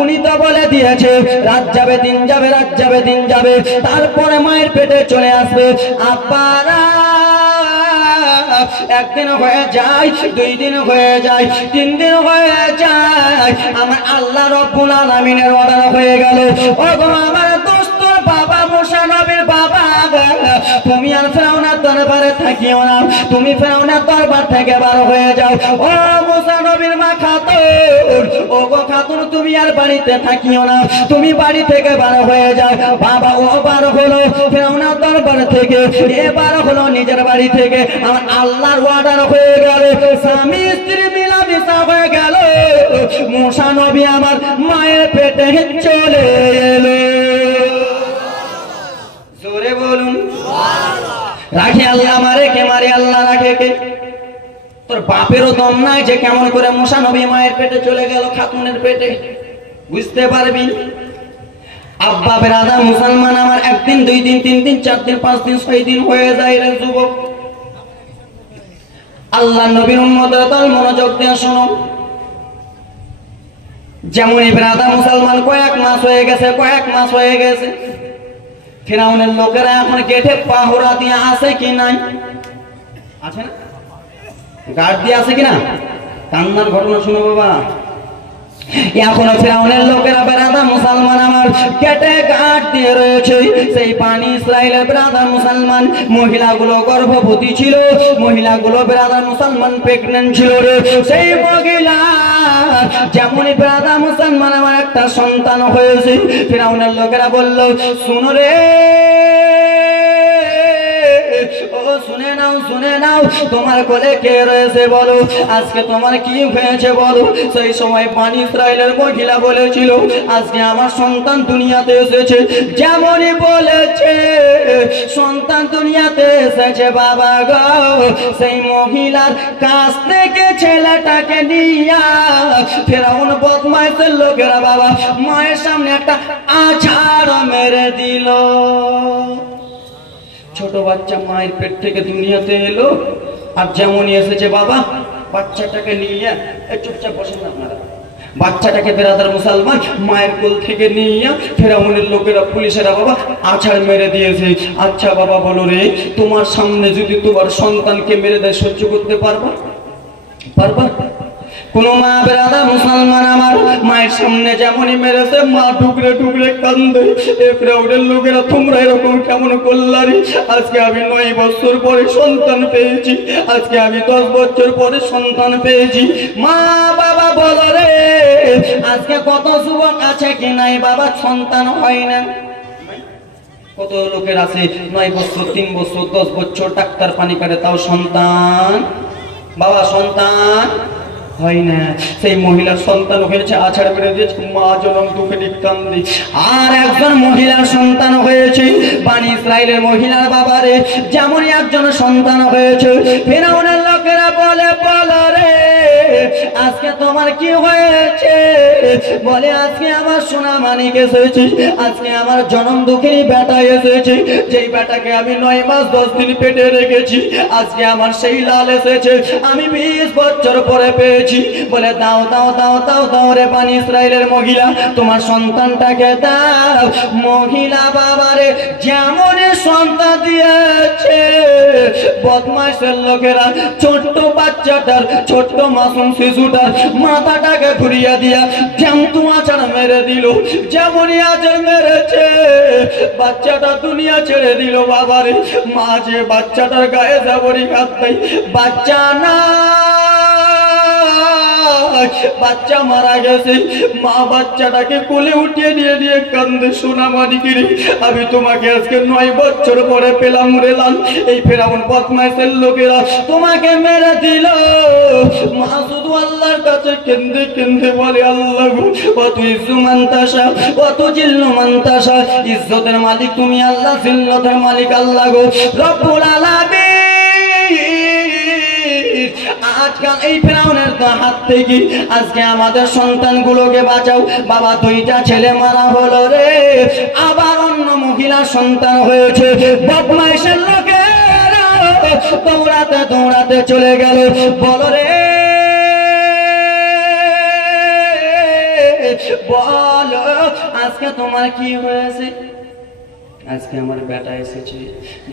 উনি তো বলে দিয়েছে রাত যাবে দিন যাবে, রাত যাবে দিন যাবে, তারপরে মায়ের পেটে চলে আসবে। আব্বারা একদিন হয়ে যায়, 2 দিন হয়ে যায়, 3 দিন হয়ে যায়, আমার আল্লাহ রব্বুল আলামিনের অর্ডার হয়ে গেল, ওগো আমার দোস্ত বাবা মুসা নবীর বাবা, তুমি আর ফেরাউনের দরবারে থাকিও না, তুমি ফেরাউনের দরবার থেকে বার হয়ে যাও। ও মুসা নবীর মা খাতুন, ও গো খাতুন তুমি আর বাড়িতে থাকিও না, তুমি বাড়ি থেকে বার হয়ে যাও। বাবা ও বার হলো ফেরাউনের দরবার থেকে, এবার হলো নিজের বাড়ি থেকে। আমার আল্লাহর অর্ডার হয়ে গেল, স্বামী স্ত্রী মিলামিশা হয়ে গেল, মুসা নবী আমার মায়ের পেটে চলে এলো। জোরে বলুন রাখে আল্লাহ মারে কে মারে আল্লাহ রাখে কে? তোর বাপেরও দম নাই যে কেমন করে মুসা নবী মায়ের পেটে চলে গেল, খাতুনের পেটে, বুঝতে পারবি? আব্বা বেরাদা মুসলমান আমার 1 দিন 2 দিন 3 দিন 4 দিন 5 দিন 6 দিন হয়ে যায় রে যুবক। আল্লাহ নবীর উম্মতের দল মনোযোগ দিয়ে শোনো। যেমন বেরাদা মুসলমান কয়েক মাস হয়ে গেছে, কয়েক মাস হয়ে গেছে, ফিরাউনের লোকেরা এখন গেটে পাহারা দিয়ে আছে কি নাই? আছে না? গার্ড দিয়ে আছে কিনা? কান্নার ঘটনা শুনো বাবা। এখনো ফিরাউনের লোকেরা বেরাদা মুসলমান আমার গেটে গার্ড দিয়ে রয়েছে। সেই পানি ইসরায়েলের বেরাদা মুসলমান মহিলাগুলো গর্ভবতী ছিল, মহিলাগুলো বেরাদা মুসলমান প্রেগন্যান্ট ছিল রে। সেই মহিলা যেমনই বেরাদা মুসলমান আমার একটা সন্তান হয়েছে, ফিরাউনের লোকেরা বলল শুনো রে, ও শুনে নাও শুনে নাও, তোমার কোলে কে রয়েছে বলো, আজকে তোমার কি হয়েছে বলো। সেই সময় পানি ইসরায়েলের মহিলা বলেছিল আজকে আমার সন্তান দুনিয়াতে এসেছে। যেমনই বলেছে সন্তান দুনিয়াতে এসেছে বাবা গো, সেই মহিলার কাছ থেকে ছেলেটাকে নিয়া ফেরাউন বদমাইশের লোকেরা বাবা মায়ের সামনে একটা আছাড় মেরে দিল। ছোট বাচ্চা মায়ের পেট থেকে দুনিয়াতে এলো, আর যেমনই এসেছে বাবা বাচ্চাটাকে নিয়ে, চুপচাপ বসেন না আপনারা, বাচ্চাটাকে বেরাদার মুসলমান মায়ের কোল থেকে নিয়ে ফেরাউনের লোকেরা পুলিশেরা বাবা আছাড় মেরে দিয়েছে। আচ্ছা বাবা বলো রে, তোমার সামনে যদি তোমার সন্তানকে মেরে দেয় সহ্য করতে পারবা? পারবা? কোন মা বেরাদা মুসলমান আমার মায়ের সামনে যেমনই মেরেছে মা টুকরে টুকরে কান্দে। ফেরাউনের লোকেরা তোমরা এরকম কেমন করলারি? আজকে আমি 9 বছর পরে সন্তান পেয়েছি, আজকে আমি 10 বছর পরে সন্তান পেয়েছি। মা বাবা বলো রে, আজকে কত যুবক আছে কি নাই বাবা সন্তান হয় না? কত লোকের আছে 9 বছর 3 বছর 10 বছর ডাক্তার পানি কাটে তাও সন্তান বাবা সন্তান হয় না। সেই মহিলার সন্তান হয়েছে, আছাড় মেরে দিয়েছে, মা জনম দুঃখে কান্দি। আর একজন মহিলার সন্তান হয়েছে বানি ইসরায়েলের মহিলার বাবারে যেমনই একজন সন্তান হয়েছে, ফিরাউনের লোকেরা বলে বলো রে আজকে তোমার কি হয়েছে? বলে আজকে আমার সোনা মানিক এসেছে, আজকে আমার জনম দুঃখিনী বেটা এসেছে, যেই বেটাকে আমি 9 মাস 10 দিন পেটে রেখেছি, আজকে আমার সেই লাল এসেছে, আমি 20 বছর পরে পেয়েছি। বলে দাও দাও দাও দাও দাও রে বানি ইসরায়েলের মহিলা তোমার সন্তানটাকে দাও। মহিলা বাবারে যেমন সন্তান দিয়েছে বদমাইশের লোকেরা ছোট্ট বাচ্চাটার, ছোট্ট মাসুম শিশুটার মাথাটাকে ঘুরিয়ে দিয়া যেমন আছাড় মেরে দিল। যেমনই আছাড় মেরেছে বাচ্চাটা দুনিয়া ছেড়ে দিল বাবারে। মা যে বাচ্চাটার গায়ে যাবরি হাত দেয়, বাচ্চা না, বাচ্চা মারা গেছে। মা বাচ্চাটাকে কোলে উঠিয়ে নিয়ে নিয়ে কান্দে, সোনা মানিকিরি আমি তোমাকে আজকে 9 বছর পরে পেলাম রে লাল। এই ফেরাউন বদমাইশের লোকেরা তোমাকে মেরে দিল। মা শুধু আল্লাহর কাছে কেন্দে কেন্দে বলে আল্লাহ গো তুই ইজ্জু মানতাসা তুই জিল্লু মানতাসা, ইজ্জতের মালিক তুমি আল্লাহ, জিল্লতের মালিক আল্লাহ গো রব্বুল আলামিন। আজকাল এই ফেরাউনের হাত থেকে আজকে আমাদের সন্তানগুলোকে বাঁচাও বাবা। 2টা ছেলে মারা হলো রে, আবার অন্য মহিলা সন্তান হয়েছে। বদমাইশের লোকেরা দৌড়াতে দৌড়াতে চলে গেল। বলো রে বলো আজকে তোমার কি হয়েছে? আজকে আমার বেটা এসেছে,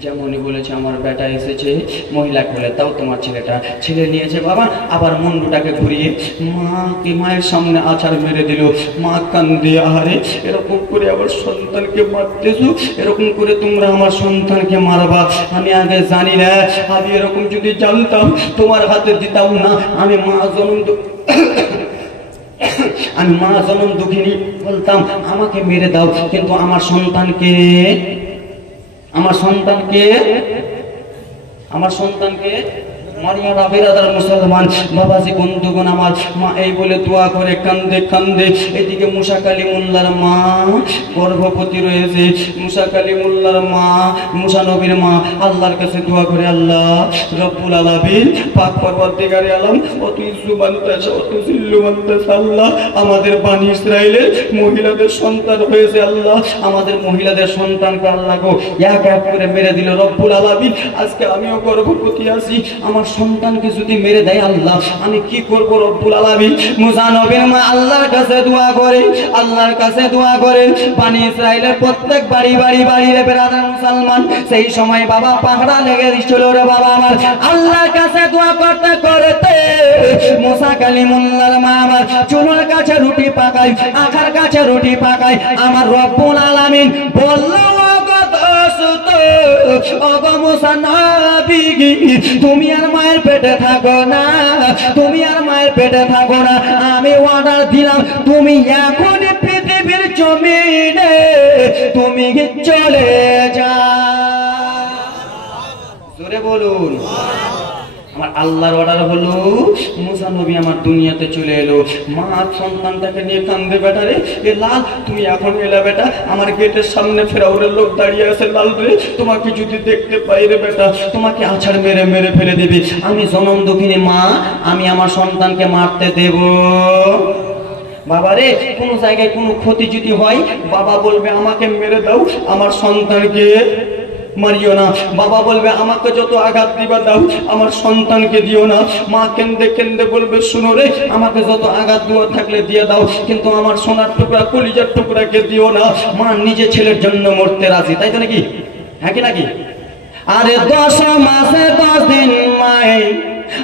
যেমনই বলেছে আমার বেটা এসেছে। মহিলা বলে তাও তোমার ছেলেটা, ছেলে নিয়েছে বাবা। আবার মুন্ডুটাকে ঘুরিয়ে মাকে মায়ের সামনে আছাড় মেরে দিল। মা কান্দে, আহারে এরকম করে আবার সন্তানকে মারতেছো, এরকম করে তোমরা আমার সন্তানকে মারবা। আমি আগে জানি না, আমি এরকম যদি জানতাম তোমার হাতে দিতাম না। আমি মা জনম দুঃখিনী বলতাম আমাকে মেরে দাও, কিন্তু আমার সন্তানকে মারিয়া না বেরাদার মুসলমান বাবাজি বন্ধুগণ আমার। মা এই বলে দোয়া করে কান্দে কান্দে। এদিকে মুসা কালিমুল্লাহর মা গর্ভবতী রয়েছে। মুসা কালিমুল্লাহর মা, মুসা নবীর মা আল্লাহর কাছে দোয়া করে, আল্লাহ রব্বুল আলামিন পাক পরওয়ারদিগারে আলম অত ইজ্জু বান্তাছে, অত জিল্লু বান্তাছে। আল্লাহ আমাদের বানি ইসরাইলের মহিলাদের সন্তান হয়েছে, আল্লাহ আমাদের মহিলাদের সন্তানকে আল্লাহ গো এক এক করে মেরে দিল রব্বুল আলামিন। আজকে আমিও গর্ভবতী আছি, আমার সন্তানকে যদি মেরে দেয় আল্লাহ আমি কি করব রব্বুল আলামিন। মুসা নবীর মা আল্লাহর কাছে দোয়া করে, আল্লাহর কাছে দোয়া করে। বানি ইসরাইলের প্রত্যেক বাড়ি বাড়ি বাড়ি রে বেরাদার মুসলমান, সেই সময় বাবা পাহাড়া লেগে দিছিল রে বাবা আমার। আল্লাহর কাছে দোয়া করতে করতে মুসা কালিমুল্লাহর মা আমার চুলোর কাছে রুটি পাকায়, আখার কাছে রুটি পাকায়। আমার রব্বুল আলামিন বলল, তুমি আর মায়ের পেটে থাকো না, তুমি আর মায়ের পেটে থাকো না। আমি অর্ডার দিলাম তুমি এখন পৃথিবীর জমিনে তুমি চলে যাও। জোরে বলুন। আমার আল্লাহর অর্ডার হলো, মুসা নবী আমার দুনিয়াতে চলে এলো। মা সন্তানটাকে নিয়ে কান্দে, বেটা রে এ লাল তুমি এখন এলা বেটা, আমার গেটের সামনে ফেরাউনের লোক দাঁড়িয়ে আছে, লাল রে তোমাকে যদি দেখতে পাই রে বেটা তোমাকে আছাড় মেরে মেরে ফেলে দেবে। আমি জনম দুঃখিনী মা, আমি আমার সন্তানকে মারতে দেব? বাবা রে কোনো জায়গায় কোনো ক্ষতি যদি হয় বাবা বলবে আমাকে মেরে দাও, আমার সন্তানকে মারিও না। বাবা বলবে আমাকে যত আঘাত দিবা দাও, আমার সন্তানকে দিও না। মা কেন্দে কেন্দে বলবে শুনো রে আমাকে যত আঘাত দেওয়া থাকলে দিয়ে দাও, কিন্তু আমার সোনার টুকরা কলিজার টুকরাকে দিও না। মা নিজে ছেলের জন্য মরতে রাজি, তাই তো নাকি? হ্যাঁ কি নাকি? আরে 10 মাসে 10 দিন মায়ে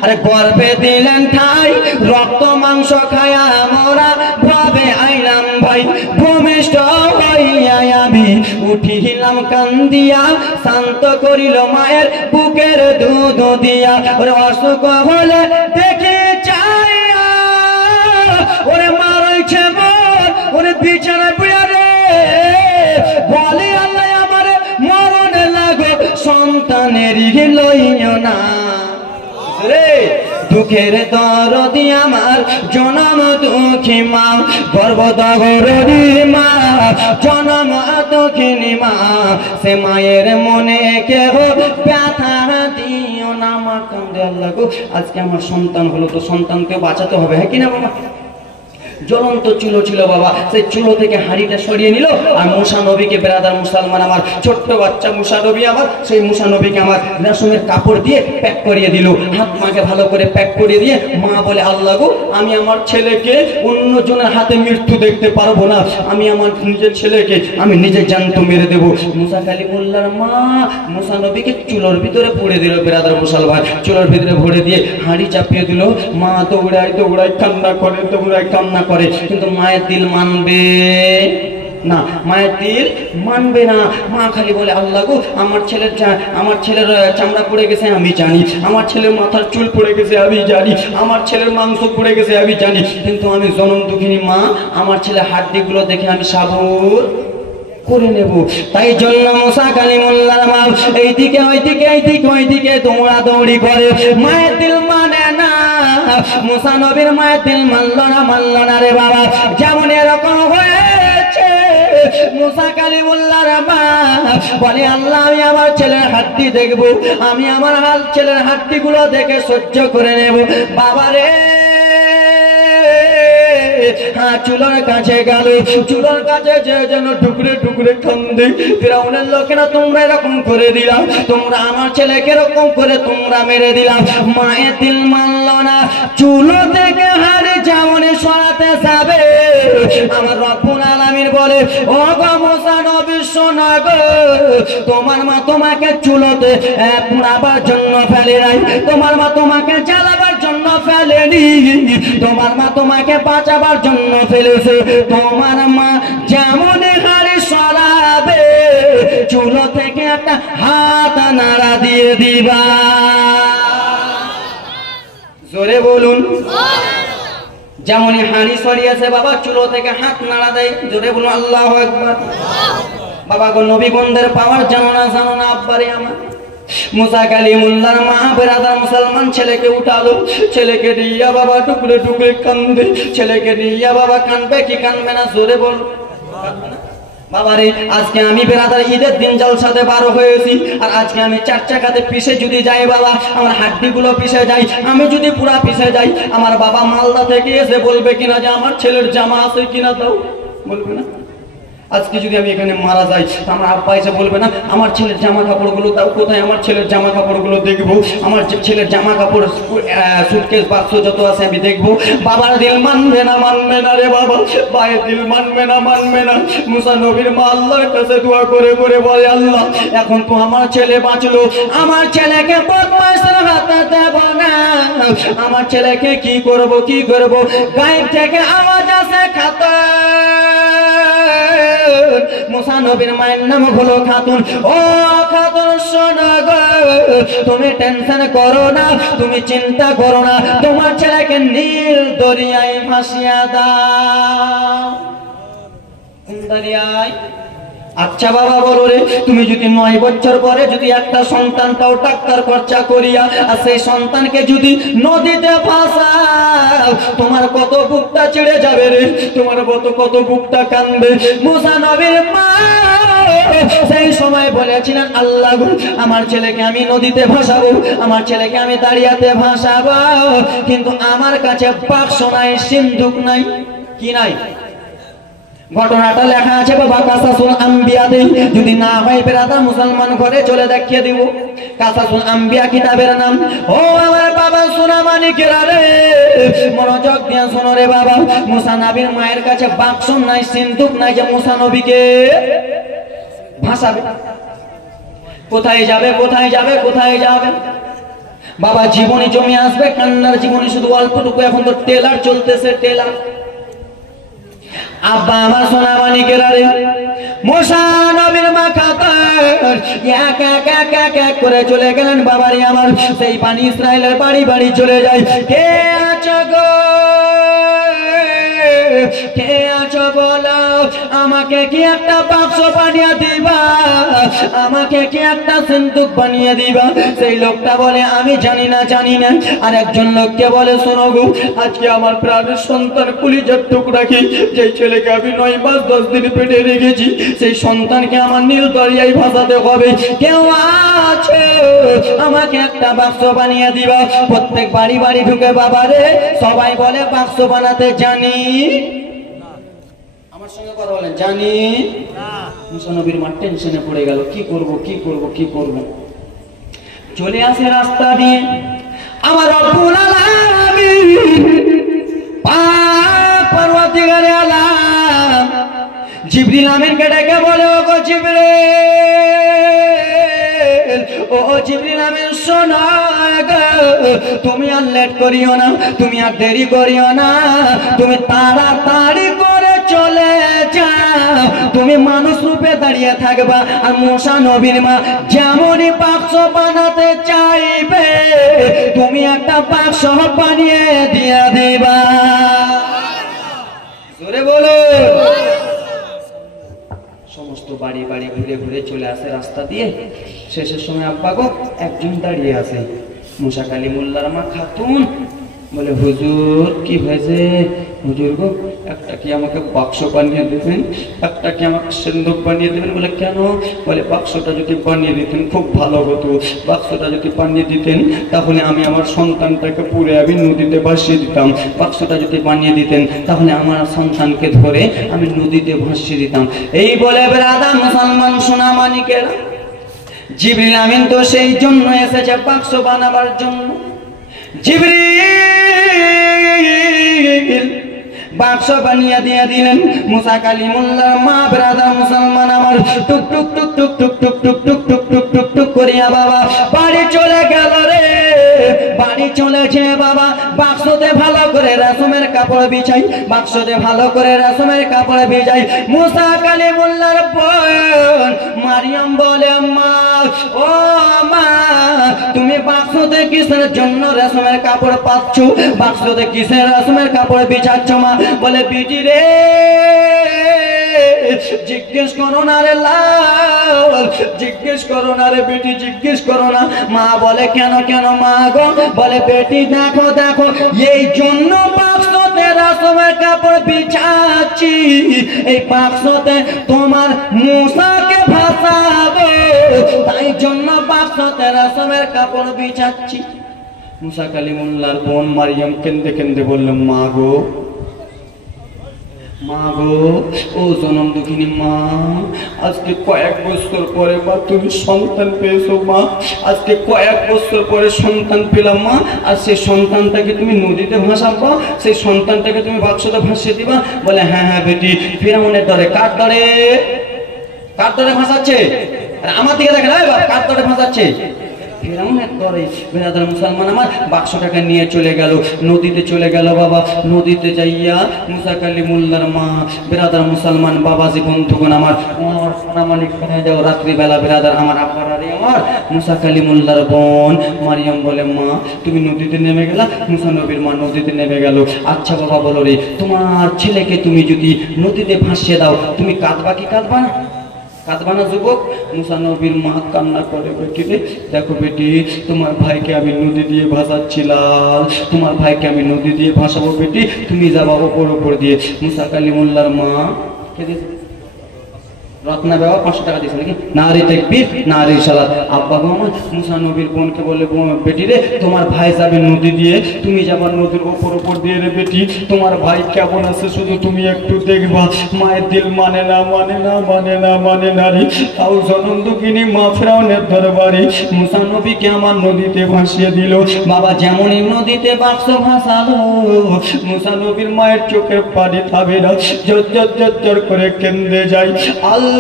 আরে গর্ভে দিলেন ঠাই, রক্ত মাংস খায়া মোরা ভাবে আইলাম ভাই। ভূমিষ্ঠ হইয়া আমি উঠিলাম কান্দিয়া, শান্ত করিল মায়ের বুকের দুধ দিয়া। ওরে অসুখ হলে দেখে চাইয়া ওরে মারছে মর, ওরে বিচারে বুড়ারে বলে আল্লাহ আমারে মরণে লাগো, সন্তানেরই লইও না রে। দুঃখের দরদি আমার জনম দুঃখী মা, গর্ভদগরী মা জনম দুঃখিনী মা, সে মায়ের মনে কেহ ব্যথা দিও না। মা কান্দে, আল্লাহ গো আজকে আমার সন্তান হলো, তো সন্তানকে বাঁচাতে হবে, হ্যাঁ কিনা বাবা? জ্বলন্ত চুলো ছিল বাবা, সেই চুলো থেকে হাঁড়িটা সরিয়ে নিল। আর মুসা নবীকে বেরাদার মুসলমান আমার ছোট্ট বাচ্চা মুসা নবী আমার, সেই মুসা নবীকে আমার রেশমের কাপড় দিয়ে প্যাক করিয়ে দিল। হাত মাকে ভালো করে প্যাক করিয়ে দিয়ে মা বলে আল্লাহ গো আমি আমার ছেলেকে অন্যজনের হাতে মৃত্যু দেখতে পারবো না, আমি আমার নিজের ছেলেকে আমি নিজে জ্যান্ত মেরে দেবো। মুসা কালিমুল্লাহর মা মুসা নবীকে চুলোর ভিতরে পুড়ে দিল বেরাদার মুসলমান, চুলোর ভিতরে ভরে দিয়ে হাঁড়ি চাপিয়ে দিল। মা দৌড়ায় দৌড়ায় কান্না করে, দৌড়ায় কান্না করে, কিন্তু মায়ের দিল মানবে না, মায়ের দিল মানবে না। মা খালি বলে আল্লাহ গো আমার ছেলের চামড়া পড়ে গেছে আমি জানি, আমার ছেলের মাথার চুল পড়ে গেছে আমি জানি, আমার ছেলের মাংস পড়ে গেছে আমি জানি, কিন্তু আমি জনম দুঃখিনী মা, আমার ছেলের হাড্ডিগুলো দেখে আমি সাবুর করে নেব। তাই জন্য মুসা কালিমুল্লাহর মা এইদিকে ওইদিকে এইদিকে ওইদিকে দৌড়াদৌড়ি করে, মায়ের দিল মানে না। মুসা নবীর মায়ের দিল মানল না রে বাবা। যেমন এরকম হয়েছে মুসা কালিমুল্লাহর মা বলে আল্লাহ আমি আমার ছেলের হাড্ডি দেখবো, আমি আমার ছেলের হাড্ডিগুলো দেখে সহ্য করে নেব। বাবা রে চুলার কাছে গেল, চুলার কাছে যে যেন টুকরে টুকরে কান্দে। ফিরাউনের লোকেরা তোমরা এরকম করে দিলাম, তোমরা আমার ছেলেকে এরকম করে তোমরা মেরে দিলাম। মায়ের দিল মানল না, চুলো থেকে হাড়ি যেমন সরাতে যাবে, আমার রব্বুল আলামিন বলে ও গো মুসা নবী শোনো গো, তোমার মা তোমাকে চুলোতে পোড়াবার জন্য ফেলে নাই, তোমার মা তোমাকে জ্বালাবার জন্য ফেলেনি, তোমার মা তোমাকে বাঁচাবার জন্য ফেলেছে। তোমার মা যেমন হাড়ি সরাবে, চুলো থেকে একটা হাত নাড়া দিয়ে দিবা। জোরে বলুন। যেমনই হাড়ি সরিয়েছে বাবা, চুলো থেকে হাত নাড়া দেয়। জোরে বলুন আল্লাহু আকবার। বাবা গো, নবীগণদের পাওয়ার জানো না আব্বারে আমার। মুসা কালিমুল্লাহর মা বেরাদার মুসলমান ছেলেকে উঠালো, ছেলেকে নিয়ে বাবা টুকরে টুকরে কান্দে, ছেলেকে নিয়ে বাবা কানবে কি কানবে না? জোরে বল। বাবারে, আজকে আমি বেরাদার ঈদের দিন জলসাতে বারো হয়েছি, আর আজকে আমি 4 চাকাতে পিছে যদি যাই বাবা, আমার হাড্ডিগুলো পিছে যাই, আমি যদি পুরা পিছে যাই, আমার বাবা মালদা থেকে এসে বলবে কিনা যে আমার ছেলের জামা আছে কিনা দাও, বলবে না? আজকে যদি আমি এখানে মারা যাই, আমার আব্বা এসে বলবে না আমার ছেলের জামা কাপড়গুলো দাও, কোথায় আমার ছেলের জামা কাপড়গুলো দেখবো, আমার ছেলের জামা কাপড় সুটকেস বাক্স যত আছে আমি দেখবো। বাবার দিল মানবে না রে বাবা, ভাইয়ের দিল মানবে না। মুসা নবীর মা আল্লাহর কাছে দোয়া করে করে বলে, আল্লাহ এখন তো আমার ছেলে বাঁচলো, আমার ছেলেকে বদমাইশের হাতে দেব না, আমার ছেলেকে কি করব। গায়েব থেকে আওয়াজ আসে, খাতা মুসা নবীর মায়ের নাম হলো খাতুন। ও খাতুন শোনো গো, তুমি টেনশন করো না, তুমি চিন্তা করো না, তোমার ছেলেকে নীল দরিয়ায় ভাসিয়ে দাও। কোন দরিয়ায়? আচ্ছা বাবা বলো রে, তুমি যদি 9 বছর পরে যদি একটা সন্তান পাও ডাক্তার খরচা করিয়া, আর সেই সন্তানকে যদি নদীতে ভাসাও, তোমার কত বুকটা ছেড়ে যাবে রে, তোমার কত বুকটা কাঁদবে। মুসা নবীর মা সেই সময় বলেছিলেন, আল্লাহ আমার ছেলেকে আমি নদীতে ভাসাবো, আমার ছেলেকে আমি দাঁড়িয়াতে ভাসাবো, কিন্তু আমার কাছে বাক্স নাই, সিন্ধুক নাই। কি নাই? ঘটনাটা লেখা আছে বাবা কাসাসুল আম্বিয়াতে, যদি না হয় বেরাদা মুসলমান ঘরে চলে দেখিয়ে দিব। কাসাসুল আম্বিয়া কিতাবের নাম। ও আমার বাবা সোনা মানিকেরা রে, মনোযোগ দিয়ে শোনো রে বাবা। মুসা নবীর মায়ের কাছে বাক্স নাই, সিন্ধুক নাই, যে মুসা নবীকে ভাসাবে। কোথায় যাবে বাবা? জীবনী জমি আসবে, কান্নার জীবনী শুধু অল্পটুকু। এখন তো টেলার চলতেছে, টেলার। আব্বা আমার সোনা মানিকেরা রে, মুসা নবীর মা খাতুন এক করে চলে গেলেন। বাবারি আমার, সেই পানি ইসরায়েলের বাড়ি চলে যায়। কে আছো গো, কে আছো বলো, আমাকে কি একটা বাক্স বানিয়ে দিবা, আমাকে কি একটা সিন্ধুক বানিয়ে দিবা? সেই লোকটা বলে আমি জানি না। আর একজন লোককে বলে, শোনো গো, আজকে আমার প্রাণের সন্তান কলিজার টুকরা কি, যে ছেলেকে আমি 9 মাস 10 দিন পেটে রেখেছি, সেই সন্তানকে আমার নীল দরিয়ায় ভাসাতে হবে। কেউ আছে আমাকে একটা বাক্স বানিয়ে দিবা? প্রত্যেক বাড়ি ঢুকে বাবারে সবাই বলে বাক্স বানাতে জানি। আমার সঙ্গে কথা বলেন, জানি না। মুসা নবীর মা টেনশনে পড়ে গেল, কি করব। চলে আসে রাস্তা দিয়ে আমার রব্বুল আলামিন, পাক পরওয়ারদিগারে আলাম জিবরিল আমিনকে ডেকে বলে, ও গো জিবরিল, ও জিবরিল আমিন শোনো গো, তুমি আর লেট করিও না, তুমি আর দেরি করিও না, তুমি তাড়াতাড়ি করে চলে যাও, তুমি মানুষ রূপে দাঁড়িয়ে থাকবা, আর মুসা নবীর মা যেমনই বাক্স বানাতে চাইবে, তুমি একটা বাক্স বানিয়ে দিয়ে দিবা। জোরে বলো। সমস্ত বাড়ি ঘুরে চলে আসে রাস্তা দিয়ে। শেষের সময় আব্বা গো একজন দাঁড়িয়ে আছে, মুসা কালিমুল্লাহর মা খাতুন। বলে, হুজুর কি হয়েছে? হুজুর গো একটা কি আমাকে বাক্স বানিয়ে দেবেন, একটা কি আমাকে সিন্ধুক বানিয়ে দেবেন। বলে কেন? বলে বাক্সটা যদি বানিয়ে দিতেন খুব ভালো হতো, বাক্সটা যদি বানিয়ে দিতেন তাহলে আমি আমার সন্তানটাকে পুরে আমি নদীতে ভাসিয়ে দিতাম, বাক্সটা যদি বানিয়ে দিতেন তাহলে আমার সন্তানকে ধরে আমি নদীতে ভাসিয়ে দিতাম। এই বলে ব্রাদার মুসলমান সোনা মানিকেরা, জিবরিল আমিন তো সেই জন্য এসেছে বাক্স বানাবার জন্য। জিবরিল বাক্স বানিয়ে দিয়ে দিলেন মুসা কালিমুল্লাহ মা। ব্রাদার মুসলমান আমার টুক টুক টুক টুক টুক টুক টুক টুক টুক টুক টুক টুক করিয়া বাবা বাড়ি চলে গেল রে। বাড়ি চলেছে বাবা, বাক্সতে ভালো করে রেশমের কাপড় বিছাই, বাক্সতে ভালো করে রেশমের কাপড় বিছাই। মুসা কালিমুল্লাহর বোন মারিয়াম বলে মা, ও মা তুমি বাক্সতে কিসের জন্য রেশমের কাপড় পাচ্ছ, বাক্সতে কিসের রেশমের কাপড় বিছাচ্ছ মা? বলে বিটি রে জিজ্ঞেস করো না রে লাল, জিজ্ঞেস করো না রে বেটি, জিজ্ঞেস করো না। মা বলে কেন কেন মা গো? বলে বেটি দেখো দেখো এই জন্য বাক্সতে রেশমের কাপড় বিছাচ্ছি, এই বাক্সতে তোমার মুসাকে ভাসাবো, তাই জন্য বাক্সতে রেশমের কাপড় বিছাচ্ছি। মুসা কালিমুল্লাহর বোন মারিয়াম কেন্দে কেন্দে বললেন মা গো, মা গো, ও জনম দুঃখিনী মা, আজকে কয়েক বছর পরে মা তুমি সন্তান পেয়েছো মা, আজকে কয়েক বছর পরে সন্তান পেলাম মা। আর সেই সন্তানটাকে তুমি নদীতে ভাসাবা, সেই সন্তানটাকে তুমি বাক্সতে ভাসিয়ে দিবা। বলে হ্যাঁ হ্যাঁ বেটি, ফিরাউনের ডরে। কার ডরে? কার ডরে ভাসাচ্ছে? আমার দিকে দেখেন কার ডরে ভাসাচ্ছে? ফিরাউনের ডরে। ব্রাদার মুসলমান আমার বাক্সটাকে নিয়ে চলে গেল নদীতে, চলে গেল বাবা। নদীতে যাইয়া মুসা কালিমুল্লাহর মা, ব্রাদার মুসলমান বাবাজি বন্ধুগণ আমার, আমার সোনামানিক শুনে যাও রাত্রিবেলা ব্রাদার আমার আপারারে আমার মুসা কালিমুল্লাহর বোন মারিয়াম বলে মা তুমি নদীতে নেমে গেলা। মুসা নবীর মা নদীতে নেমে গেল। আচ্ছা বাবা বলো রে, তোমার ছেলেকে তুমি যদি নদীতে ভাসিয়ে দাও তুমি কাঁদবা কি কাঁদবা না? কাঁদবা না যুবক? মুসা নবীর মা কান্না করে বেটি রে দেখো বেটি, তোমার ভাইকে আমি নদী দিয়ে ভাসাচ্ছিলাম, তোমার ভাইকে আমি নদী দিয়ে ভাসাবো বেটি, তুমি যাবা ওপর ওপর দিয়ে। মুসা কালিমুল্লাহর মা কে দিয়েছে? রত্না বাবা 500 টাকা দিয়েছে নাকি? নারী তাকবীর, নারী সালাত। আব্বা আমার মুসা নবীর বোনকে বলে বেটি রে তোমার ভাই যাবে নদী দিয়ে, তুমি যাবার নদীর ওপর ওপর দিয়ে রে বেটি, তোমার ভাই কেমন আছে শুধু তুমি একটু দেখবা। মায়ের দিল মানে না মানে না মানে না মানে না রে। তাও জনম দুঃখিনী মা ফিরাউনের দরবারে মুসা নবীকে আমার নদীতে ভাসিয়ে দিল বাবা। যেমনই নদীতে বাক্স ভাসালো মুসা নবীর মায়ের চোখের পানি থামে না, জোর জোর জোর জোর করে কেঁদে যায়। আল্লাহ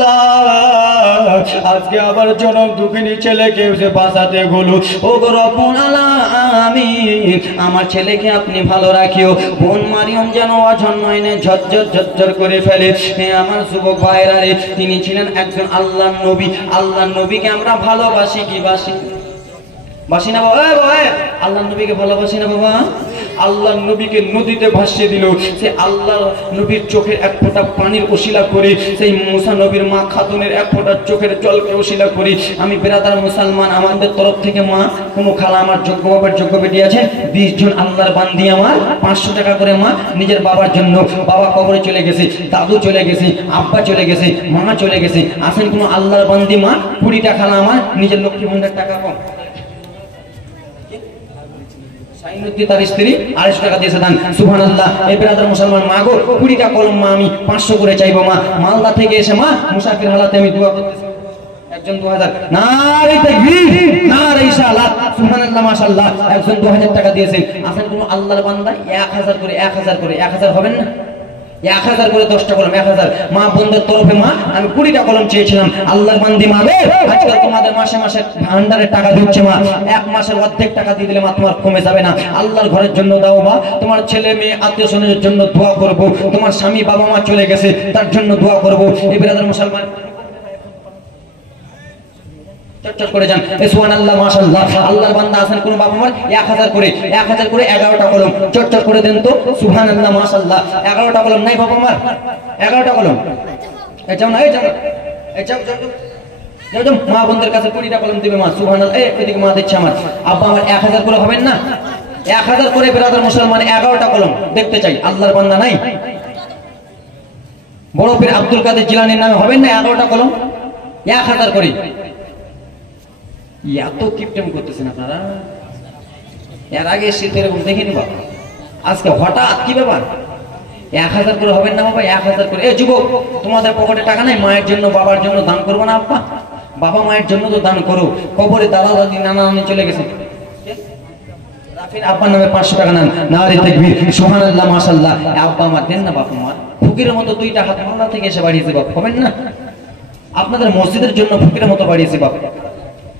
আজকে আবার জনম দুঃখিনী ছেলেকে বাঁচাতে গেলো। ও গো রব্বুল আলামিন আমার ছেলেকে আপনি ভালো রাখিও। বোন মারিয়াম যেন অজন্ময়নে ঝরঝর ঝরঝর করে ফেলে। আমার যুবক ভাইরা রে, তিনি ছিলেন একজন আল্লাহর নবী। আল্লাহর নবীকে আমরা ভালোবাসি কি বাসি? বাসি না বাবা? আল্লাহর নবীকে ভালোবাসি না বাবা? আল্লাহর নবীকে নদীতে ভাসিয়ে দিল। সে আল্লাহর নবীর চোখের এক ফোঁটা পানির ওসিলা করে, সেই মুসা নবীর মা খাতুনের এক ফোঁটা চোখের জলকে ওসিলা করি আমি ব্রাদার মুসলমান আমাদের তরফ থেকে মা কোনো খালা আমার যোগ্য বাবার যোগ্য বেটি আছে 20 জন আল্লাহর বান্দি আমার 500 টাকা করে মা নিজের বাবার জন্য। বাবা কবরে চলে গেছে, দাদু চলে গেছে, আব্বা চলে গেছে, মা চলে গেছে, আসেন কোনো আল্লাহর বান্দি মা 20টা খালা আমার নিজের লক্ষ্মী ভান্ডার টাকা কম। তার স্ত্রী 250 টাকা দিয়েছে দান। সুবহানাল্লাহ। এই ব্রাদার মুসলমান মা গো 20টা কলম মা আমি 500 করে চাইবো মা। মালদা থেকে এসে মা মুসাফির হালাতে আমি দোয়া করতেছি। একজন 2000 নারী তাকবীর নারী সালাত সুবহানাল্লাহ মাশাআল্লাহ। একজন 2000 টাকা দিয়েছেন। আসেন কোন আল্লাহর বান্দা 1000 করে 1000 করে 1000 হবেন না? 1000 করে 10টা কলম 1000 মা বন্ধের তরফে মা আমি 20টা কলম চেয়েছিলাম। আল্লাহর বান্দি মা রে আজকাল তোমাদের মাসে মাসে ভান্ডারের টাকা দিচ্ছে মা, এক মাসের অর্ধেক টাকা দিয়ে দিলে মা তোমার কমে যাবে না। আল্লাহর ঘরের জন্য দাও মা, তোমার ছেলে মেয়ে আত্মীয় স্বজনের জন্য দোয়া করব, তোমার স্বামী বাবা মা চলে গেছে তার জন্য দোয়া করব। এই ব্রাদার মুসলমান চট করে যান সুবহানাল্লাহ মাশাআল্লাহ। আল্লাহর বান্দা আছেন কোন বাবা মার 1000 করে 11টা কলম চট করে দেন তো সুবহানাল্লাহ মাশাআল্লাহ। 11টা কলম নাই বাবা মার? 11টা কলম এই যাও না, এই যাও এই যাও যাও যাও মা বন্ধের কাছে 20টা কলম দিবে মা সুবহানাল্লাহ। এদিকে মা দিচ্ছে আমার আব্বা আমার 1000 করে হবেন না? 1000 করে ব্রাদার মুসলমান 11টা কলম দেখতে চাই। আল্লাহর বান্দা নাই বড় পীর আব্দুল কাদের জিলানীর নামে হবেন না 11টা কলম 1000 করে। এত কিপটেম করতেছেন আপনারা, এর আগে শীত এরকম দেখিনি বাবা, আজকে হঠাৎ কি ব্যাপার? 1000 করে হবেন না বাবা, 1000 করে। এ যুবক, তোমাদের পকেটে টাকা নাই, মায়ের জন্য বাবার জন্য দান করবো না আব্বা? বাবা মায়ের জন্য তো দান করো, কবরে দাদা দাদি নানা নানি চলে গেছে, আব্বার নামে 500 টাকা নেন, নারে তাকবীর, সুবহানাল্লাহ, মাশাআল্লাহ। আব্বা আমার দেন না, বাবা মা ফকিরের মতো 2টা হাত মাওলা থেকে এসে বাড়িয়েছে বাপ, হবেন না? আপনাদের মসজিদের জন্য ফকিরের মতো বাড়িয়েছে বাপ।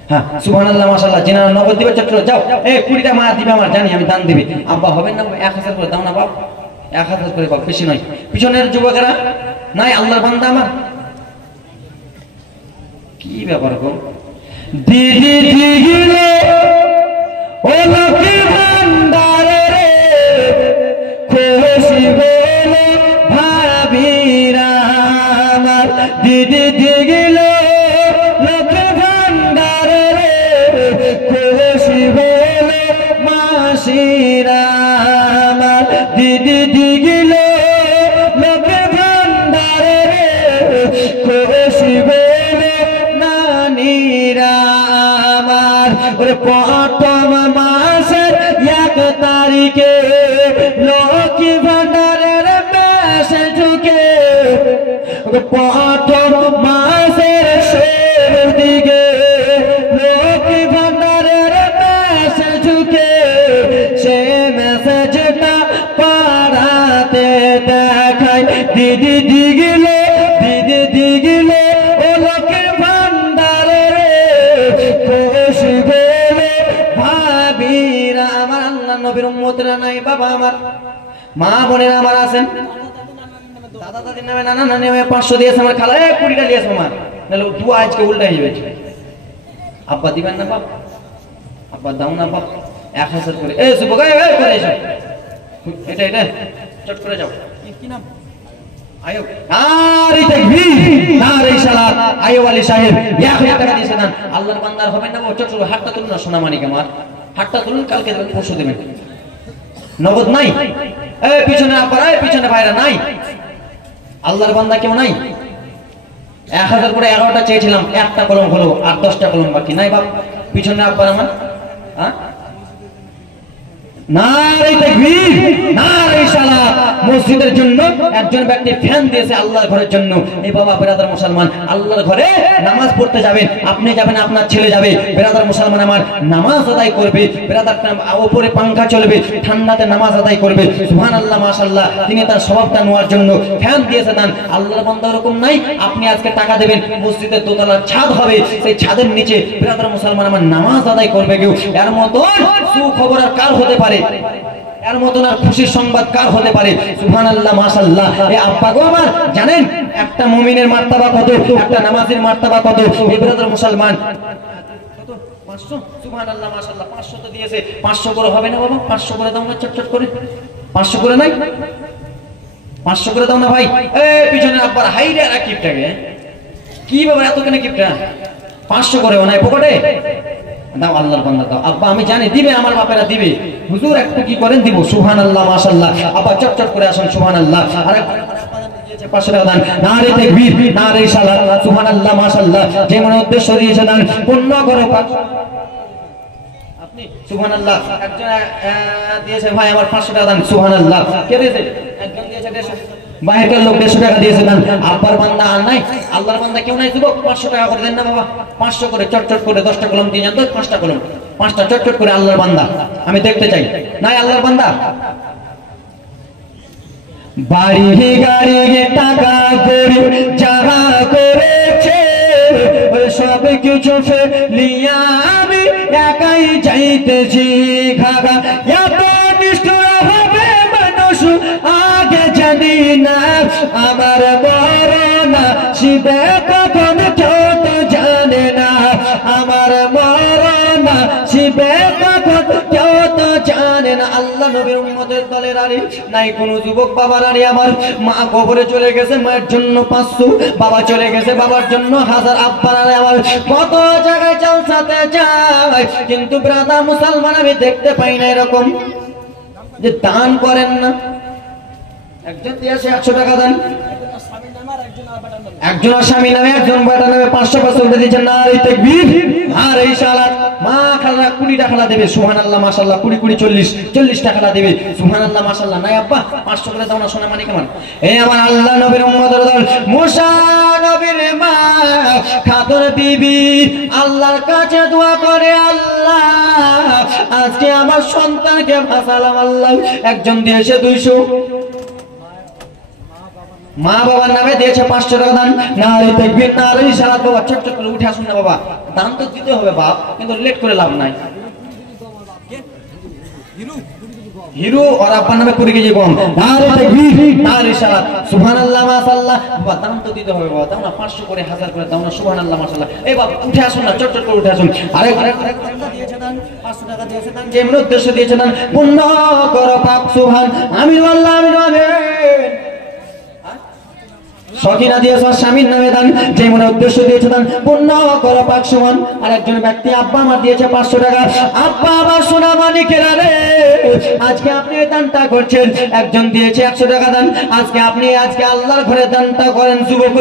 হ্যাঁ, সুবহানাল্লাহ, মাশাআল্লাহ। জিনা নগদ দিবে, চট্টগ্রাম যাও, 20টা মা দিবে, আমার জানি, আমি দান দিবে। আব্বা হবেন না, 1000 করে দাও না বাপ, 1000 করে বাপ, বেশি নয়। পিছনের যুবকেরা নাই, আল্লাহর বান্দা আমার, কি ব্যাপার গো? দিদি দিগিলে ও লক্ষ্মী ভান্ডারে রে, খুশি বলে ভাবিরা আমার, দিদি দিগিলে লক্ষ্মী ভান্ডারে রে, খুশি বলে মাসিরা আমার, দিদি দিগিলে লক্ষ্মী ভান্ডারে রে, খুশি বলে নানিরা আমার। ওরে প্রথম মাসের 1 তারিখে লক্ষ্মী ভান্ডারের মেসেজ ঢুকে, প্রথম মাসের শেষের দিকে লক্ষ্মী ভান্ডারের মেসেজ ঢুকে, সে মেসেজটা পাড়াতে দেখায়, দিদি দিগিলে, দিদি দিগিলে ও লক্ষ্মী ভান্ডারে রে, খুশি বলে ভাবিরা আমার। আল্লাহ নবীর উম্মতরা নাই বাবা আমার, মা বোনেরা আমার আছেন, দাদা দাদির নামে নানা নানি নামে 500 দিয়েছে আমার খালা, 20টা দিয়েছে আমার, নাহলে দুয়া আজকে উল্টা হয়ে যাবে। আব্বা দিবেন না বাপ, আব্বা দাও না বাপ, 1000 করে। এ যুবক, এই করে এসো, এটা এটা চট করে যাও, কি নাম? আয়ুব। নারে তাকবীর, নারে সালাত। আয়ুব আলী সাহেব 1000 টাকা দিয়েছেন, আল্লাহর বান্দার হবেন না, চট করে হাতটা তুলুন না, সোনা মানিক আমার, হাতটা তুলুন, কালকে দেবেন, পরশু দেবেন। নগদ নাই, এই পিছনে আব্বারা, এই পিছনে ভাইরা নাই, আল্লাহর বান্দা কেউ নাই। 1000 করে 11টা চেয়েছিলাম, 1টা কলম হলো, আর 10টা কলম বাকি নাই বাপ। পিছনে আব্বার আমার, হ্যাঁ, নারে তাকবীর, নারে সালাত। মসজিদের জন্য একজন ব্যক্তি ফ্যান দিয়েছে আল্লাহর ঘরের জন্য। এই বাবা বেরাদার মুসলমান, আল্লাহর ঘরে নামাজ পড়তে যাবেন, আপনি যাবেন, আপনার ছেলে যাবে, বেরাদার মুসলমান আমার নামাজ আদায় করবে, বেরাদার উপরে পাঙ্খা চলবে, ঠান্ডাতে নামাজ আদায় করবে, সুবহানাল্লাহ, মাশাআল্লাহ। তিনি তার স্বভাবটা নেওয়ার জন্য ফ্যান দিয়েছে দেন। আল্লাহর বান্দা এরকম নাই, আপনি আজকে টাকা দেবেন, মসজিদের দোতলার ছাদ হবে, সেই ছাদের নিচে বেরাদার মুসলমান আমার নামাজ আদায় করবে কেউ। এর মতো সুখবর আর কার হতে পারে? এর মতন আর খুশির সংবাদ কার হতে পারে? সুবহানাল্লাহ, মাশাআল্লাহ। এই আব্বা গো আমার, জানেন একটা মুমিনের মার্তাবা কত, একটা নামাজের মার্তাবা কত? এই ব্রাদার মুসলমান কত? 500। সুবহানাল্লাহ, মাশাআল্লাহ। 500 তো দিয়েছে, 500 করে হবে না বাবা? 500 করে দাও না, চটচট করে। 500 করে নাই, 500 করে দাও না ভাই। এই পিছনে আব্বার হাইরে রাকিবটাকে, কি বাবা এত কেন কিপটা? 500 করেও নাই পকেটে, দাও আল্লাহর বান্দা দাও। আব্বা আমি জানি দিবে, আমার বাপেরা দিবে, হুজুর একটু কি করেন দিব। সুবহানাল্লাহ, মাশাআল্লাহ। আব্বা চটচট করে আসুন, সুবহানাল্লাহ। আর 500 টাকা দান, নারে তাকবীর, নারে সালাত, সুবহানাল্লাহ, মাশাআল্লাহ। যে মনে উদ্দেশ্য দিয়েছে দান পূর্ণ করো। আপনি সুবহানাল্লাহ। একজন দিয়েছে ভাই আমার 500 টাকা দান, সুবহানাল্লাহ। কে দিয়েছে? একজন দিয়েছে 150, বাইরের লোক 150 টাকা দিয়েছে দান। আব্বার বান্দা আর নাই, আল্লাহর বান্দা কেউ নাই। যুবক 500 টাকা করে দেন না বাবা, 500 করে চটচট করে 10টা কলম দিয়ে যান তো, 5টা কলম, 5টা চটচট করে আল্লাহর বান্দা আমি দেখতে চাই। নাই আল্লাহর বান্দা? বাড়ি গাড়ি টাকা করে যারা করেছে, সব কিছু ফেলিয়া আমি একাই যাইতেছি ঘাগা। এত নিষ্ঠুর হবে মানুষ আগে জানি না, আমার মরনা শিবে কখন কেউ তো জানে না, আমার মরনা শিবে কখন কেউ তো জানে না। আল্লাহ নবীর উম্মতের দলের আরে নাই কোনো যুবক বাবার আরে আমার মা কবরে চলে গেছে, মায়ের জন্য 500, বাবা চলে গেছে, বাবার জন্য 1000। আব্বার আরে আমার কত জায়গায় জলসাতে যায়, কিন্তু ব্রাদার মুসলমান আমি দেখতে পাই না এরকম যে দান করেন না। একজন দিয়েছে 100 টাকা দান, একজন স্বামী নামে একজন বেটা নামে 500 বছর দিয়েছেন নারী তাকবীর। আর এই শালা মা খালা 20 টাকা দেবে সুবহানাল্লাহ মাশাআল্লাহ 20 টাকা দেবে সুবহানাল্লাহ মাশাআল্লাহ। নাই আব্বা 500 করে দাও না সোনা মানিক আমার। এই আমার আল্লাহ নবীর উম্মতের দল মুসা নবীর মা খাতুন বিবি আল্লাহর কাছে দোয়া করে, আল্লাহ আজকে আমার সন্তানকে বাঁচালাম আল্লাহ। একজন দিয়েছে 200, মা বাবার নামে দিয়েছে 500 টাকা দান। নারী তাকবীর নারী সালাত। বাবা ছোট করে উঠে আসুন না বাবা, দান তো দিতে হবে বাপ, কিন্তু লেট করে লাভ নাই। হিরো আর আব্বার নামে 20 কেজি কম। নারী তাকবীর নারী সালাত সুবহানাল্লাহ মাশাআল্লাহ। বাবা দান তো দিতে হবে বাবা, দাও না 500 করে 1000 করে দাও না সুবহানাল্লাহ মাশাআল্লাহ। এই বাবা উঠে আসুন না, ছোট করে উঠে আসুন। আরে দিয়েছে দান 500 টাকা দিয়েছে দান, যেমন উদ্দেশ্য দিয়েছে দান পূর্ণ করো পাক সুবহান। আমিন আল্লাহ আমিন আমিন। সখিনা দিয়েছে স্বামীর নামে দান, যে মনে উদ্দেশ্য দিয়েছে দান পূর্ণ করো পাক সুবহান। আর একজন ব্যক্তি আব্বা আমার দিয়েছে 500 টাকা। আব্বা আমার সোনা মানিকেরা রে, আজকে আপনি এই দানটা করছেন। একজন দিয়েছে 100 টাকা দান। আজকে আল্লাহর ঘরে দানটা করেন যুবক,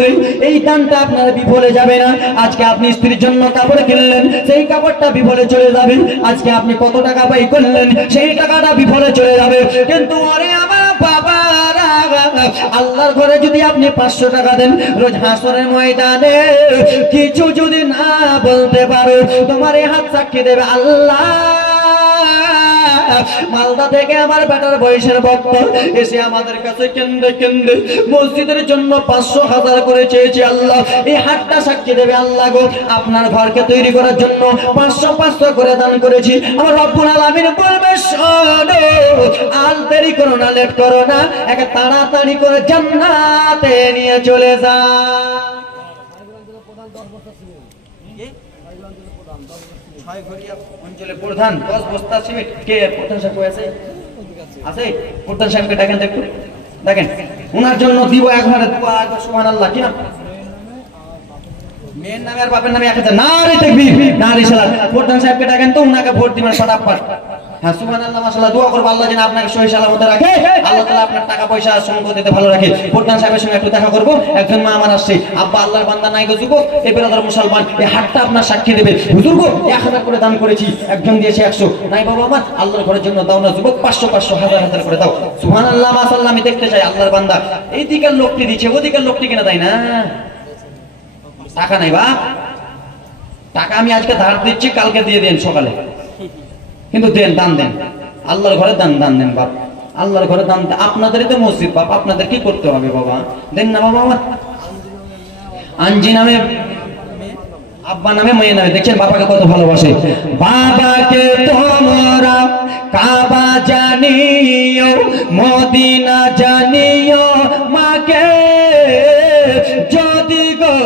এই দানটা আপনার বিফলে যাবে না। আজকে আপনি স্ত্রীর জন্য কাপড় কিনলেন, সেই কাপড়টা বিফলে চলে যাবে। আজকে আপনি কত টাকা ব্যয় করলেন, সেই টাকাটা বিফলে চলে যাবে। কিন্তু ওরে আমার বাবা, আল্লাহর ঘরে যদি আপনি 500 টাকা দেন, রোজ হাসরের ময়দানে কিছু যদি না বলতে পারো, তোমার এই হাত সাক্ষী দেবে আল্লাহ। মালদা থেকে আমার বেটার বয়সের ভক্ত এসে আমাদের কাছে কেন্দ্রে কেন্দ্রে মসজিদের জন্য 500,000 করে চেয়েছে আল্লাহ। এই হাতটা সাক্ষী দেবে আল্লাহ গো, আপনার ঘরকে তৈরি করার জন্য 500 করে দান করেছি। আমার রব্বুল আলামিন বলবে শোনো, আর দেরি করো না, লেট করো না, একে তাড়াতাড়ি করে জান্নাতে নিয়ে চলে যা। অঞ্চলের প্রধান 10 বস্তা সিমেন্ট কে প্রধান সাহেব আছে? আছে প্রধান সাহেবকে ডাকেন দেখো, দেখেন ওনার জন্য দিব একবারে দোয়া সুবহানাল্লাহ। কি নাম? মেয়ের নামে আর বাপের নামে 1000। নারী তাকবীর নারী সালাত। প্রধান সাহেবকে ডাকেন তো, উনাকে ভোট দিবেন ফটাফট। হ্যাঁ সুবহানাল্লাহ মাশাআল্লাহ। দোয়া করব আল্লাহ যেন আপনাকে সহি সালামতে রাখে, আল্লাহ তাআলা আপনার টাকা পয়সা সম্পত্তিতে ভালো রাখে। প্রধান সাহেবের সঙ্গে একটু দেখা করব। একজন মা আমার আসছে, আব্বা আল্লাহর বান্দা নাই গো যুবক, এই বেরাদার মুসলমান, এই হাতটা আপনার সাক্ষী দেবে হুজুর গো 1000 করে দান করেছি। একজন দিয়েছে 100। নাই বাবা আমার আল্লাহর ঘরের জন্য দাও না যুবক, 500 1000 করে দাও সুবহানাল্লাহ মাশাআল্লাহ। আমি দেখতে চাই আল্লাহর বান্দা এই দিকের লোকটি দিচ্ছে, ওদিকের লোকটি কিনা দেয় না। টাকা নাই বা টাকা আমি আজকে ধার দিচ্ছি, কালকে দিয়ে দেন সকালে, কিন্তু দেন, দান দেন আল্লাহর ঘরে, দান দেন বাপ, আল্লাহর ঘরে দান। আপনাদেরই তো মসজিদ বাপ, আপনাদের কি করতে হবে বাবা, দেন না বাবা। আমার আঞ্জি নামে আব্বা নামে মেয়ে নামে, দেখছেন বাবাকে কত ভালোবাসে। বাবাকে তোমরা কাবা জানিও, মদিনা জানিও, মাকে যদি গো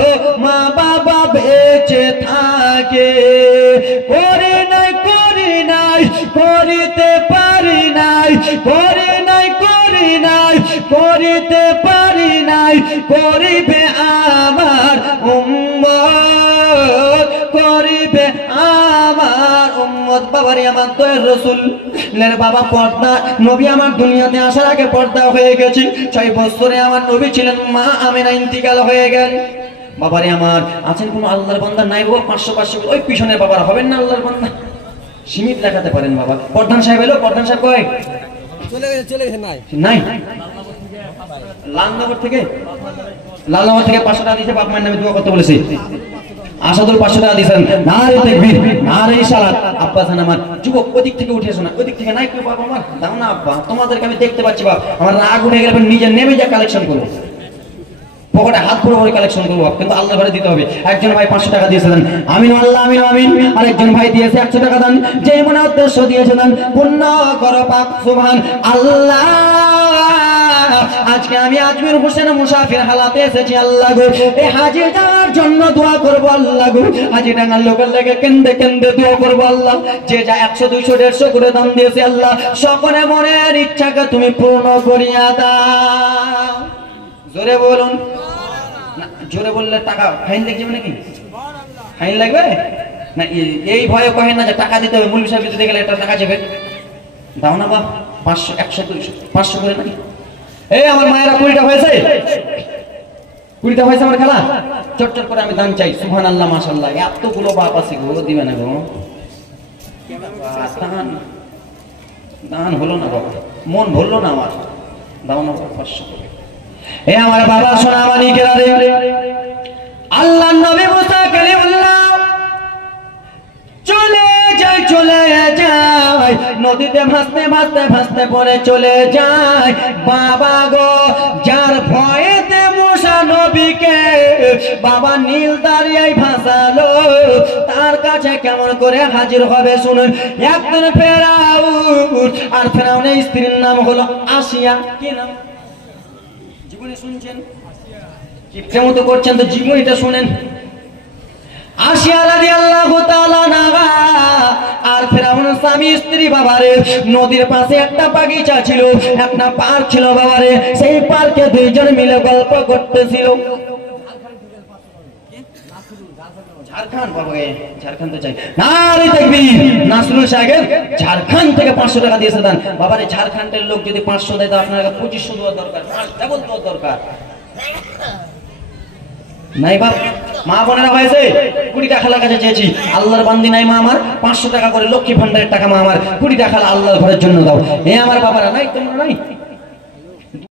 মা বাবা বেঁচে থাকে, করে নাই করিতে পারি নাই, করে নাই করিতে পারি নাই, করিবে আমার উম্মত, করিবে আমার উম্মত। বাবারে আমার দয়ার রাসূলের বাবা পর্দা নবী আমার দুনিয়াতে আসার আগে পর্দা হয়ে গেছে। 6 বছরে আমার নবী ছিলেন, মা আমেনা ইন্তিকাল হয়ে গেল। বাবারে আমার আছেন কোন আল্লাহর বান্দা নাই গো? 500 ওই পিছনের বাবার হবেন না আল্লাহর বান্দা, সীমিত দেখাতে পারেন বাবা। প্রধান সাহেব এলো, প্রধান সাহেব কয় চলে গেছে নাই লালনগর থেকে 500 টাকা দিয়েছে, বাপ মায়ের নামে দোয়া করতে বলেছে। আসাদুল 500 টাকা দিয়েছেন। নারী তাকবীর নারী সালাত। আব্বা জান আমার যুবক ওদিক থেকে উঠে এসো না, ওদিক থেকে নাই কেউ বাবা আমার দাও না আব্বা, তোমাদেরকে আমি দেখতে পাচ্ছি বাপ, আমার রাগ উঠে গেলে নিজে নেমে যা কালেকশন করবো, পকেটে হাত পুরো কালেকশন করবো, কিন্তু আল্লাহ ঘরে দিতে হবে। একজন ভাই 500 টাকা দিয়েছিলেন, আমিন আল্লাহ আমিন আমিন। আরেকজন ভাই দিয়েছে 100 টাকা দান, যে মনে উদ্দেশ্য দিয়েছিলেন পূর্ণ করো পাক সুবহান আল্লাহ। আজকে আমি আজমির হোসেন মুসাফির হালাতে এসেছি আল্লাহ গো, এই হাজি যাওয়ার জন্য দোয়া করবো আল্লাহ গো। হাজি ডাঙ্গার লোকের লেগে কেন্দ্রে কেন্দ্রে দোয়া করবো আল্লাহ। যে যা 100 200 150 করে দান দিয়েছে আল্লাহ, সকলে মনের ইচ্ছাকে তুমি পূর্ণ করিয়া দাও। জোরে বলুন না, জোরে বললে টাকা ফাইন লাগবে নাকি? ফাইন লাগবে না, এই ভয়ে কহেন না যে টাকা দিতে হবে, মূল্য সাহেব দিতে গেলে এটা টাকা যাবে, দাও না বাপ 500 100 200 500 করে নাকি? এই আমার মায়েরা 20টা হয়েছে, কুড়িটা হয়েছে আমার খেলা, চট করে আমি দান চাই। সুবহানাল্লাহ মাশাআল্লাহ, এতগুলো বাপ আছে গো, দিবে না গো দান? দান হলো না বাবা, মন ভরলো না আমার, দাও না 500 করে। এ আমার বাবা সোনা মানিকেরা রে, আল্লাহ নবী মুসা কালিমুল্লাহ চলে যায় নদীতে ভাসতে ভাসতে ভাসতে পরে চলে যায়। বাবা গো, যার ভয়েতে মুসা নবীকে বাবা নীল দাঁড়িয়ে ভাসালো, তার কাছে কেমন করে হাজির হবে শুনুন। একজন ফেরাউন, আর ফেরাউনের স্ত্রীর নাম হলো আসিয়া। কি নাম জীবনে শুনছেন? কেমন তো করছেন তো, জীবনীটা শুনেন। আসিয়া রাদিয়াল্লাহু তাআলা নাগা আর ফেরাউনের স্বামী স্ত্রী বাবারে, নদীর পাশে একটা বাগিচা ছিল, একটা পার্ক ছিল বাবারে। সেই পার্কে দুইজন মিলে গল্প করতেছিল। ঝাড়খণ্ড বাবারে, ঝাড়খণ্ড চাই নারে তাকবীর। নাসরুল সাহেব ঝাড়খণ্ড থেকে 500 টাকা দিয়েছে দান বাবারে। ঝাড়খণ্ডের লোক যদি 500 দেয় তো আপনার 2500 দেওয়া দরকার, ডাবল দেওয়া দরকার নাই বাপ। মা বোনেরা হয়েছে 20 টাকা খালার কাছে চেয়েছি, আল্লাহর বান্দি নাই মা আমার, 500 টাকা করে লক্ষ্মী ভান্ডারের টাকা মা আমার, 20 টাকা খালা আল্লাহর ঘরের জন্য দাও। এ আমার বাবারা নাই, তোমরা নাই।